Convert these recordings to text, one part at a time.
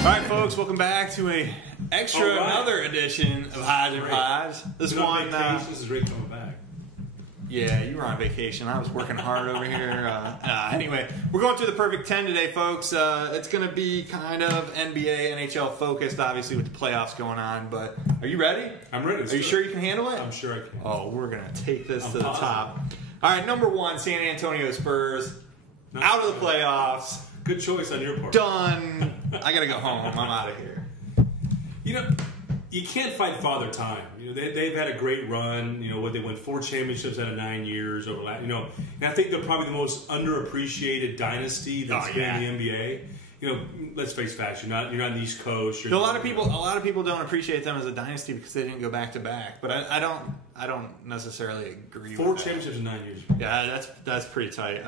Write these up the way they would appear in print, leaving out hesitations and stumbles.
All right, folks, welcome back to another edition of Hodge and Podge. This one, this is Rick coming back. Yeah, you were on vacation. I was working hard over here. Anyway, we're going through the perfect 10 today, folks. It's going to be kind of NBA, NHL focused, obviously, with the playoffs going on. But are you ready? I'm ready. Are you sure you can handle it? I'm sure I can. Oh, we're going to take this to the top. All right, number one, San Antonio Spurs. Out of the playoffs. Good choice on your part. Done. I got to go home. I'm out of here. You know, you can't fight Father Time. You know, they've had a great run. You know, they won 4 championships out of 9 years. You know, and I think they're probably the most underappreciated dynasty that's been in the NBA. You know, let's face facts. You're not on the East Coast. A lot of people don't appreciate them as a dynasty because they didn't go back to back. But I don't necessarily agree. 4 with that. championships in 9 years. Yeah, that's pretty tight.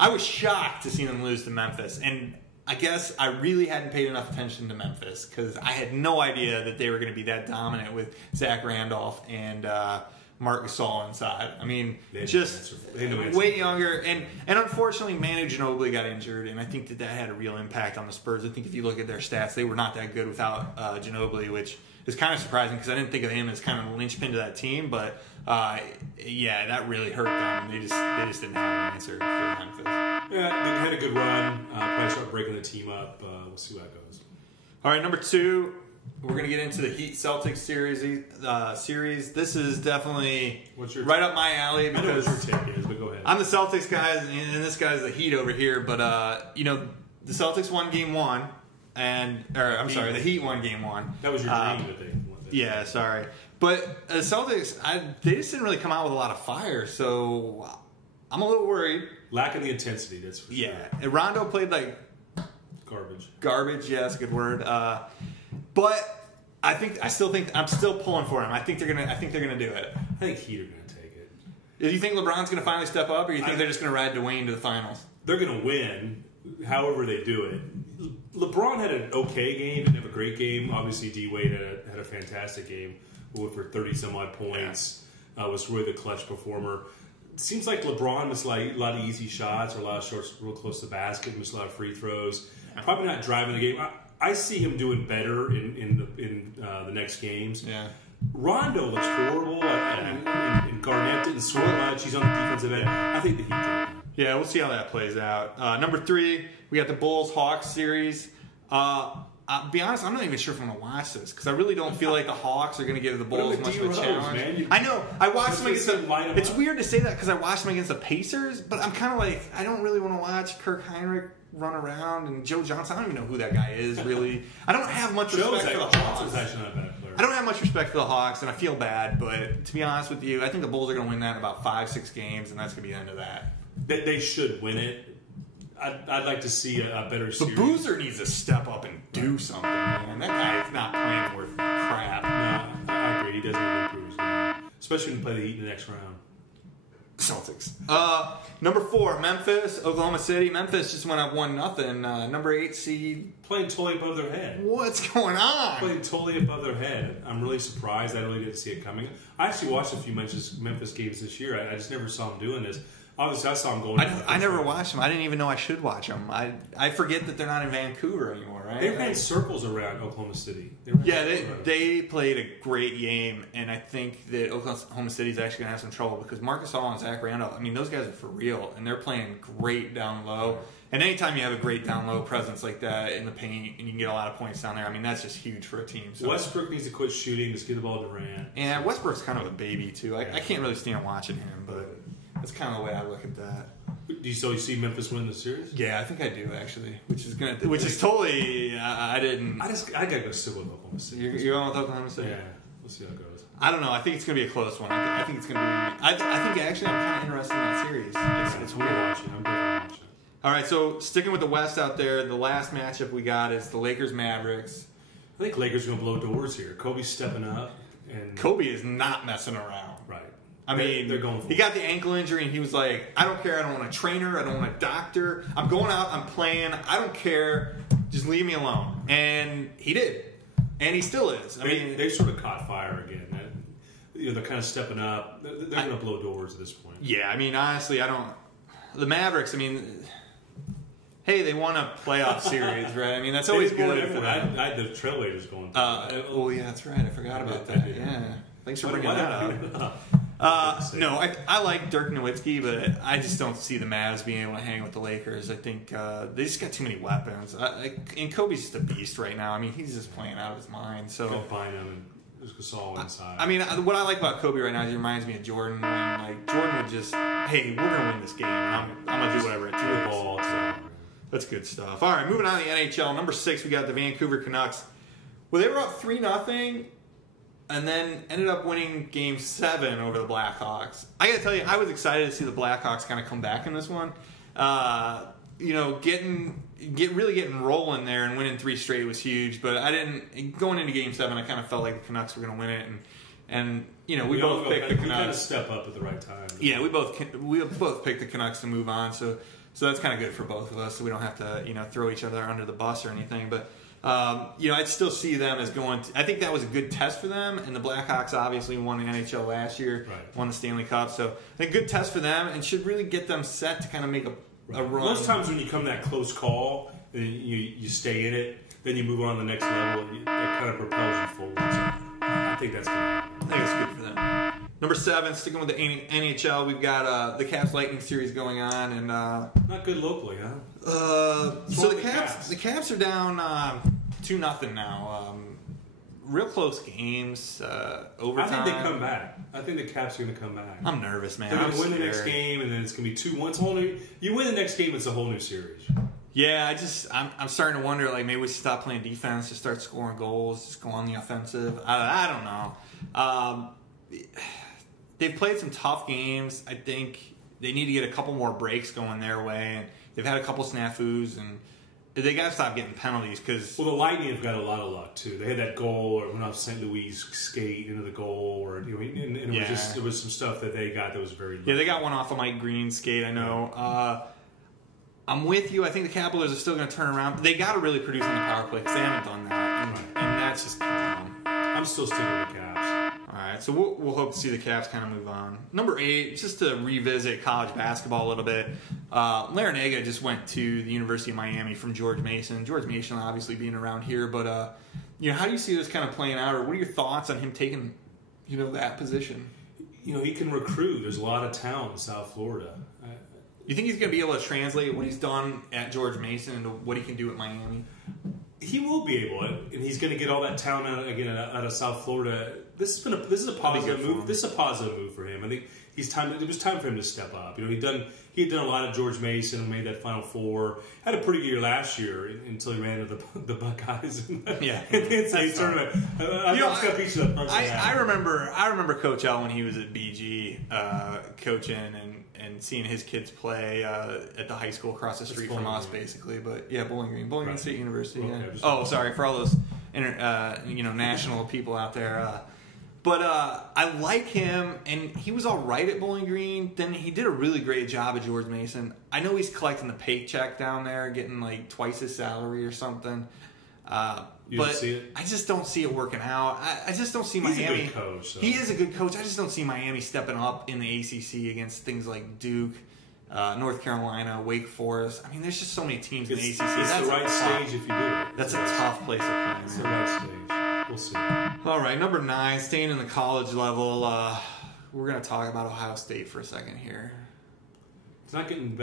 I was shocked to see them lose to Memphis, and I guess I really hadn't paid enough attention to Memphis because I had no idea that they were going to be that dominant with Zach Randolph and Marc Gasol inside. I mean, just way younger. And unfortunately, Manu Ginobili got injured, and I think that had a real impact on the Spurs. I think if you look at their stats, they were not that good without Ginobili, which is kind of surprising because I didn't think of him as kind of a linchpin to that team. But, yeah, that really hurt them. They just didn't have an answer for Memphis. Yeah, they had a good run. Probably start breaking the team up. We'll see how that goes. All right, number 2, we're going to get into the Heat-Celtics series. This is definitely right up my alley because I know what your take is, but go ahead. I'm the Celtics guy, and this guy's the Heat over here. But, you know, the Celtics won Game 1. The Heat won Game 1. That was your dream that they won. Yeah, sorry. But the Celtics, they just didn't really come out with a lot of fire, so I'm a little worried. Lacking the intensity, that's for sure. Yeah, and Rondo played like garbage. Yeah, that's a good word. But I'm still pulling for him. I think they're gonna do it. I think Heat are gonna take it. Do you think LeBron's gonna finally step up, or you think they're just gonna ride Dwayne to the finals? They're gonna win, however they do it. LeBron had an okay game, didn't have a great game. Obviously, D Wade had a fantastic game for 30-some-odd points. Was really the clutch performer. It seems like LeBron was like a lot of easy shots or a lot of shots real close to the basket, missed a lot of free throws. Probably not driving the game. I see him doing better in the next games. Yeah. Rondo looks horrible. And Garnett didn't score much. He's on the defensive end. I think the Heat take it. Yeah, we'll see how that plays out. Number 3, we got the Bulls-Hawks series. I'll be honest, I'm not even sure if I'm going to watch this because I really don't feel like the Hawks are going to give the Bulls much of a challenge. Man. I know. I watched them against it's weird to say that because I watched them against the Pacers, but I'm kind of like, I don't really want to watch Kirk Heinrich run around and Joe Johnson. I don't even know who that guy is, really. I don't have much respect for the Hawks. Actually not a bad player. I don't have much respect for the Hawks, and I feel bad, but to be honest with you, I think the Bulls are going to win that in about 5-6 games, and that's going to be the end of that. They should win it. I'd like to see a better series. But Boozer needs to step up and do something, man. That guy is not playing worth crap. No, I agree. He doesn't even improve his game. Especially when you play the Heat in the next round. Celtics. Number 4, Memphis, Oklahoma City. Memphis just went up 1-0. Number 8 seed. Playing totally above their head. What's going on? Playing totally above their head. I'm really surprised. I really didn't see it coming. I actually watched a few Memphis games this year. I just never saw them doing this. Obviously, I saw them going. I never watched them. I didn't even know I should watch them. I forget that they're not in Vancouver anymore, right? They ran circles around Oklahoma City. They played a great game, and I think that Oklahoma City is actually going to have some trouble because Marc Gasol and Zach Randolph, I mean, those guys are for real, and they're playing great down low. And anytime you have a great down low presence like that in the paint, and you can get a lot of points down there, I mean, that's just huge for a team. So. Westbrook needs to quit shooting. Just get the ball to Durant. Yeah, Westbrook's kind of a baby, too. I can't really stand watching him, but that's kind of the way I look at that. Do you see Memphis win the series? Yeah, I think I do actually. Which is totally. I gotta go stick with Oklahoma City. You're going with Oklahoma City? Yeah, we'll see how it goes. I don't know. I think it's gonna be a close one. I think it's gonna be. I think actually I'm kind of interested in that series. It's weird. I'm definitely watching. All right, so sticking with the West out there, the last matchup we got is the Lakers Mavericks. I think Lakers are gonna blow doors here. Kobe's stepping up, and Kobe is not messing around. Right. I mean, they're going for he got the ankle injury, and he was like, I don't care. I don't want a trainer. I don't want a doctor. I'm going out. I'm playing. I don't care. Just leave me alone. And he did. And he still is. They sort of caught fire again. They're kind of stepping up. They're going to blow doors at this point. Yeah, I mean, honestly, I don't... The Mavericks, I mean... hey, they won a playoff series, right? I mean, that's always good for them. I had the Trailblazers going. Oh, yeah, that's right. I forgot about that. Yeah. Thanks for bringing that up. No, I like Dirk Nowitzki, but I just don't see the Mavs being able to hang with the Lakers. I think they just got too many weapons. And Kobe's just a beast right now. I mean, he's just playing out of his mind. So combine him and there's Gasol inside. I mean, what I like about Kobe right now is he reminds me of Jordan. When like Jordan would just, hey, we're gonna win this game. I'm gonna do whatever it takes. So, that's good stuff. All right, moving on to the NHL. Number 6, we got the Vancouver Canucks. Well, they were up 3-0. And then ended up winning Game 7 over the Blackhawks. I got to tell you, I was excited to see the Blackhawks kind of come back in this one. You know, really getting rolling there and winning 3 straight was huge. But I didn't going into Game 7. I kind of felt like the Canucks were going to win it, and you know we both picked the Canucks. We kind of step up at the right time. Yeah, we both picked the Canucks to move on. So that's kind of good for both of us. So we don't have to throw each other under the bus or anything, but. I'd still see them as going. I think that was a good test for them, and the Blackhawks obviously won the NHL last year, won the Stanley Cup. So I think good test for them, and should really get them set to kind of make a run. Most times when you come that close call, and you stay in it, then you move on to the next level. It kind of propels you forward. So I think that's good. I think it's good for them. Number 7, sticking with the NHL, we've got the Caps Lightning series going on, and not good locally, huh? So the Caps are down 2-0 now. Real close games, overtime. I think they come back. I think the Caps are going to come back. I'm nervous, man. They're going to win the next game, and then it's going to be 2-1. It's a whole new. You win the next game, it's a whole new series. Yeah, I'm starting to wonder, like, maybe we should stop playing defense, just start scoring goals, just go on the offensive. I don't know. They've played some tough games. I think they need to get a couple more breaks going their way. And they've had a couple snafus, and they got to stop getting penalties. Well, the Lightning have got a lot of luck, too. They had that goal, or went off St. Louis skate into the goal, or it was some stuff that they got that was very lucky. Yeah, they got one off of Mike Green's skate, I know. I'm with you. I think the Capitals are still going to turn around. They got to really produce on the power play because they haven't done that. And that's just killing them. I'm still sticking with the Caps. All right, so we'll hope to see the Caps kind of move on. Number 8, just to revisit college basketball a little bit. Larinaga just went to the University of Miami from George Mason. George Mason obviously being around here, but how do you see this kind of playing out, or what are your thoughts on him taking that position? He can recruit. There's a lot of talent in South Florida. You think he's going to be able to translate what he's done at George Mason into what he can do at Miami? He will be able, and he's going to get all that talent out of South Florida. This is a positive move. This is a positive move for him. I think it was time for him to step up. He had done a lot of George Mason, made that Final Four, had a pretty good year last year until he ran into the Buckeyes. Yeah, in the NCAA tournament. I remember Coach L when he was at BG coaching and seeing his kids play at the high school across the street from us, basically. But yeah, Bowling Green State University. Okay, yeah. Oh, sorry for all those national people out there. But I like him, and he was all right at Bowling Green. Then he did a really great job at George Mason. I know he's collecting the paycheck down there, getting like twice his salary or something. But see it? I just don't see it working out. I just don't see Miami. He's a good coach. So. He is a good coach. I just don't see Miami stepping up in the ACC against things like Duke, North Carolina, Wake Forest. I mean, there's just so many teams in the ACC. It's the right stage if you do it. That's a tough place to play. It's the right stage. We'll see. All right, number 9, staying in the college level. We're going to talk about Ohio State for a second here. It's not getting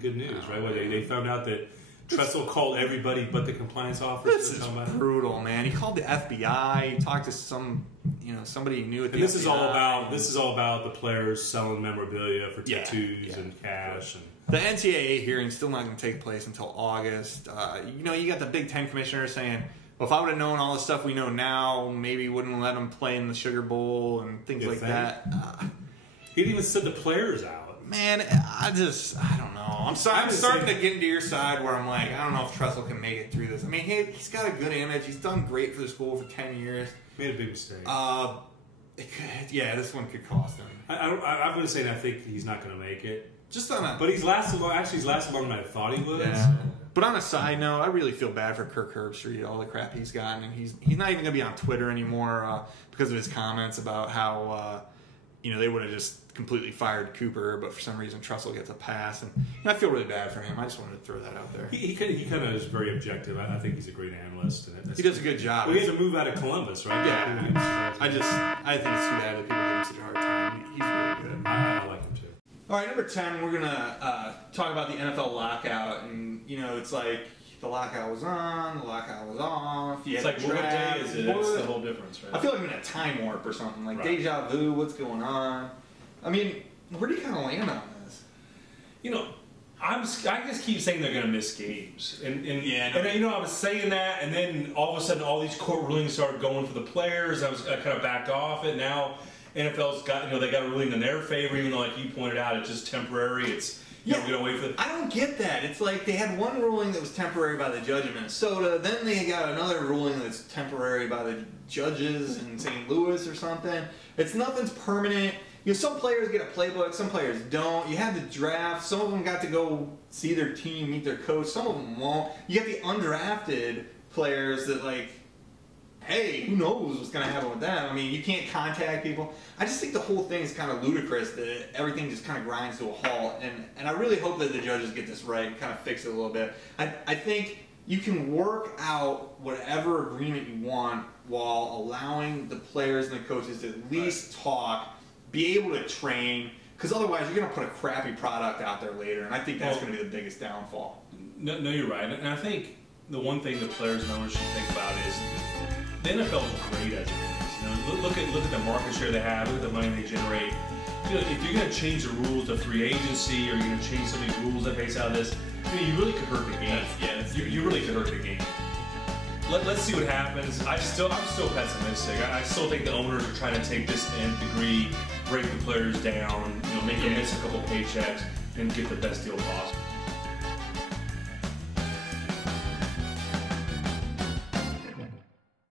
good news, right? Well, they found out that Tressel called everybody but the compliance officer. This is brutal, man. He called the FBI. He talked to somebody he knew at the FBI. This is all about the players selling memorabilia for tattoos and cash. The NCAA hearing's still not going to take place until August. You got the Big Ten commissioner saying, well, if I would have known all the stuff we know now, maybe wouldn't let them play in the Sugar Bowl and things like that. He didn't even send the players out. Man, I don't know. I'm starting to get into your side where I'm like, I don't know if Tressel can make it through this. I mean, he's got a good image. He's done great for the school for 10 years. Made a big mistake. This one could cost him. I'm going to say that I think he's not going to make it. But he's lasted long. Actually, he's lasted longer than I thought he was. Yeah. But on a side note, I really feel bad for Kirk Herbstreit, all the crap he's gotten, and he's not even going to be on Twitter anymore because of his comments about how they would have just completely fired Cooper, but for some reason Trussell gets a pass, and I feel really bad for him. I just wanted to throw that out there. He kind of is very objective. I think he's a great analyst. And he does a good job. Well, he had to move out of Columbus, right? Yeah. I think it's too bad that people give him such a hard time. He's really good. I like him too. All right, number 10, we're gonna talk about the NFL lockout, and it's like the lockout was on, the lockout was off. It's like, what day is it? It's the whole difference, right? I feel like I'm in a time warp or something, like deja vu. What's going on? I mean, where do you kind of land on this? I just keep saying they're going to miss games, and I was saying that, and then all of a sudden, all these court rulings started going for the players. I kind of backed off it. Now NFL's got they got a ruling in their favor, even though, like you pointed out, it's just temporary. It's we're going to wait for. I don't get that. It's like they had one ruling that was temporary by the judge in Minnesota. Then they got another ruling that's temporary by the judges in St. Louis or something. Nothing's permanent. Some players get a playbook, some players don't. You have the draft. Some of them got to go see their team, meet their coach. Some of them won't. You get the undrafted players that, like, hey, who knows what's going to happen with them? I mean, you can't contact people. I just think the whole thing is kind of ludicrous that everything just kind of grinds to a halt. And I really hope that the judges get this right and kind of fix it a little bit. I think you can work out whatever agreement you want while allowing the players and the coaches to at least talk, be able to train, because otherwise you're going to put a crappy product out there later, and I think that's going to be the biggest downfall. No, you're right. And I think the one thing the players and owners should think about is the NFL is great as it is. Look at the market share they have, look at the money they generate. If you're going to change the rules of free agency, or you're going to change some of these rules that base out of this, you really could hurt the game. You really could hurt the game. Let's see what happens. I'm still pessimistic. I still think the owners are trying to take this to the nth degree, break the players down, make them miss a couple paychecks, and get the best deal possible.